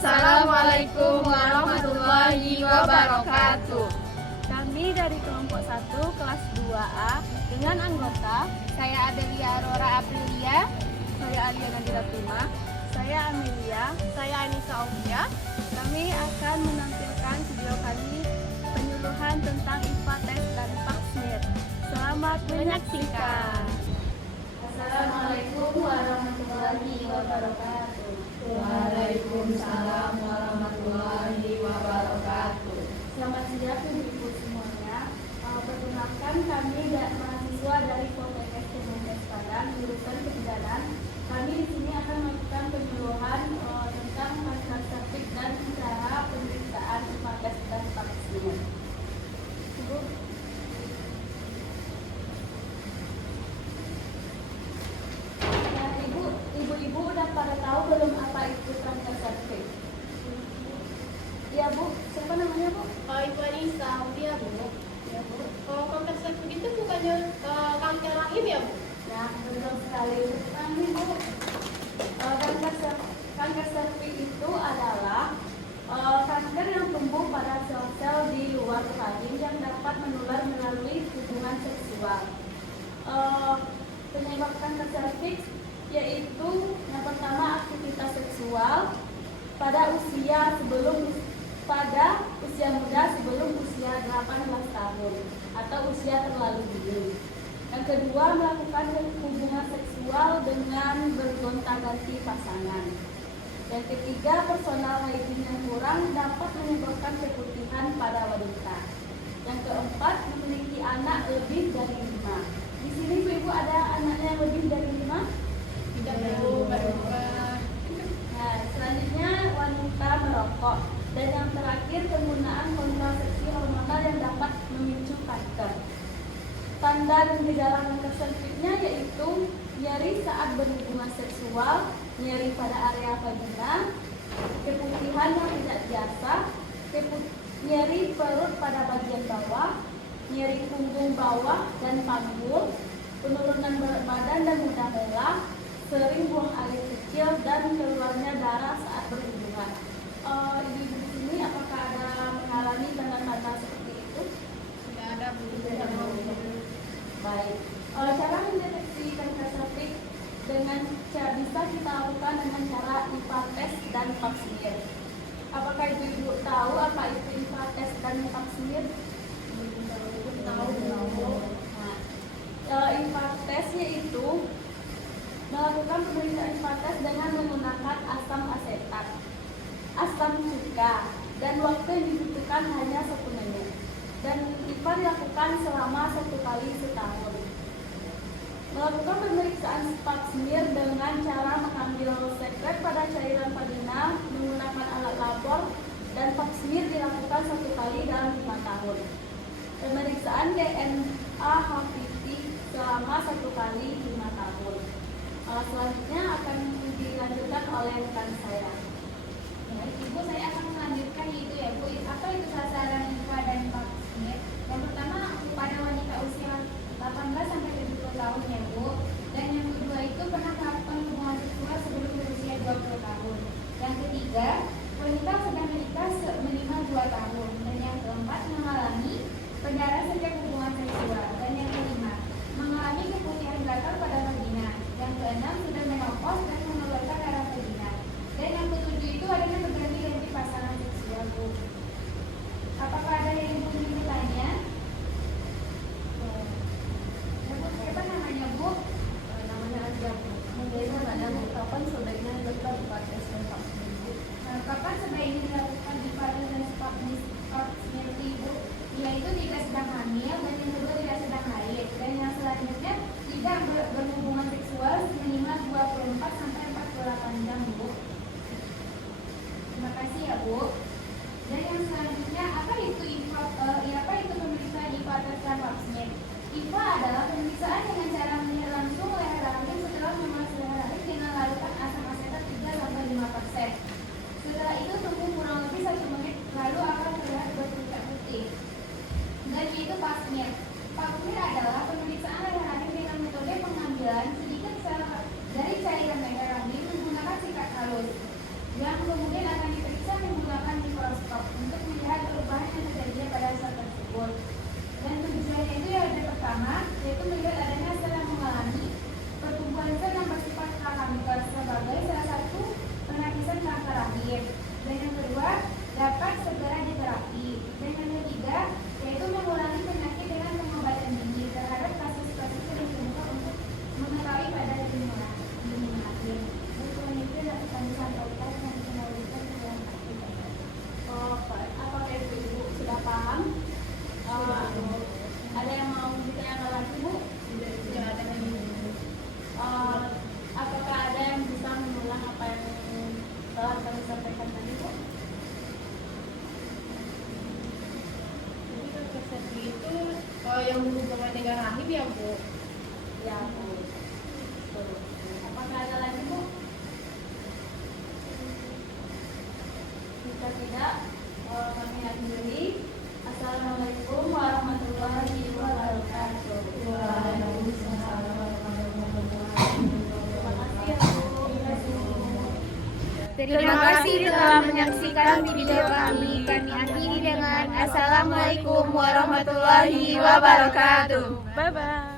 Assalamualaikum warahmatullahi wabarakatuh. Kami dari kelompok 1 kelas 2A dengan anggota Saya Adelia Aurora Aprilia, saya Alia Nadira Prima, saya Amelia, saya Anissa Aulia. Kami akan menampilkan video kami penyuluhan tentang IPA tes dan Paksmir. Selamat menyaksikan. Assalamualaikum warahmatullahi wabarakatuh. Waalaikumsalam warahmatullahi wabarakatuh. Selamat siang ibu semuanya. Perkenalkan kami mahasiswa dari Poltekkes Kemenkes Padang jurusan Kebidanan. Kami di sini akan melakukan penyuluhan tentang masalah sertif dan cara pemeriksaan IPA tes dan Paksmir. Ibu. Ibu udah pada tahu belum apa itu kanker sertif? Iya Bu, siapa namanya Bu? Ibu Anissa Aulia, Bu. Ya Bu. Kalau kanker cervix itu bukannya kanker rahim ya, Bu? Nah, betul sekali. Kami Bu, kanker servis itu adalah kanker yang tumbuh pada sel-sel di luar rahim yang dapat menular melalui hubungan seksual. Penyebab kanker servis yaitu yang pertama aktivitas seksual pada usia muda sebelum usia 18 tahun atau usia terlalu dini. Yang kedua, melakukan hubungan seksual dengan bergonta-ganti pasangan. Yang ketiga, personal hygiene yang kurang dapat menyebabkan keputihan pada wanita. Yang keempat, memiliki anak lebih dari 5. Di sini ibu ada anaknya yang lebih dari 5? Tidak, Bu. Nah, selanjutnya wanita merokok. Dan yang terakhir, penggunaan kontrasepsi hormonal yang dapat memicu kanker. Tanda dan gejala kanker serviknya yaitu nyeri saat berhubungan seksual, nyeri pada area vagina, keputihan yang tidak biasa, nyeri perut pada bagian bawah, nyeri punggung bawah dan panggul, penurunan berat badan dan mudah lelah, sering buang air kecil dan keluarnya darah saat berhubungan. Ibu di sini apakah ada mengalami tanda-tanda seperti itu? Tidak ada, Bu. Baik. Cara mendeteksi kanker servix bisa kita lakukan dengan cara IPA tes dan Paksmir. Apakah ibu tahu apa itu IPA tes dan Paksmir? Tahu. Nah, IPA tes yaitu melakukan pemeriksaan IPA tes dengan menggunakan asam asetat, asam cuka, dan waktu yang dibutuhkan hanya 1 menit. Dan IPA dilakukan selama 1 kali setahun. Melakukan pemeriksaan Paksmir dengan cara mengambil sekret pada cairan vagina menggunakan alat labor, dan Paksmir dilakukan 1 kali dalam 5 tahun. Pemeriksaan DNA HPV selama 1 kali 5 tahun. Selanjutnya akan dilanjutkan oleh rekan saya. Ya, Ibu, saya akan melanjutkan itu ya Bu. Apa itu sasaran IPA dan Paksmir? Yang pertama pada wanita usia 18 sampai 70 tahun ya Bu. Dan yang kedua itu pernah melakukan hubungan seksual sebelum berusia 20 tahun. Yang ketiga, wanita sedang menikah minimal 2 tahun. Dan yang keempat, mengalami pendarahan sejak hubungan seksual. Dan yang kelima, mengalami keputihan gatal pada vagina. Yang keenam, sudah menopause dan mengeluarkan darah vagina. Dan yang ketujuh itu adanya berganti-ganti pasangan seksual Bu. Apakah ada yang ibu ingin bertanya? Ya Bu, siapa namanya Bu? Namanya aja Bu. Biasanya kadang kapan sebaiknya kita IPA tes dan Paksmir Bu? Kapan sebaiknya dilakukan IPA dan Paksmir Ibu? Yaitu tidak sedang hamil dan yang kedua tidak sedang haid. Dan yang selanjutnya tidak berhubungan seksual minimal 24 sampai 48 jam Bu. Terima kasih ya Bu. Dan yang selanjutnya apa itu pemeriksaan IPA dan Paksmir? IPA adalah pemeriksaan dengan cara melihat langsung leher rahim setelah memeras leher rahim dengan larutan asam asetat 3-5%. Setelah itu tunggu kurang lebih 1 menit lalu akan terlihat berpuncak putih. Dan yaitu Paksmir. Paksmir adalah pemeriksaan leher rahim dengan metode pengambilan sedikit dari cairan leher rahim menggunakan sikat halus yang kemudian akan diperiksa kami sampaikan tadi, Bu? Jadi kan resepsi itu yang berhubungan dengan rahim ya Bu. Ya, Bu. Betul. Apakah ada lagi, Bu? Jika tidak, kami akhiri. Assalamualaikum warahmatullahi wabarakatuh. Terima kasih ya, Bu. Terima kasih telah menyaksikan video kami. Kami akhiri dengan Assalamualaikum warahmatullahi wabarakatuh. Bye-bye.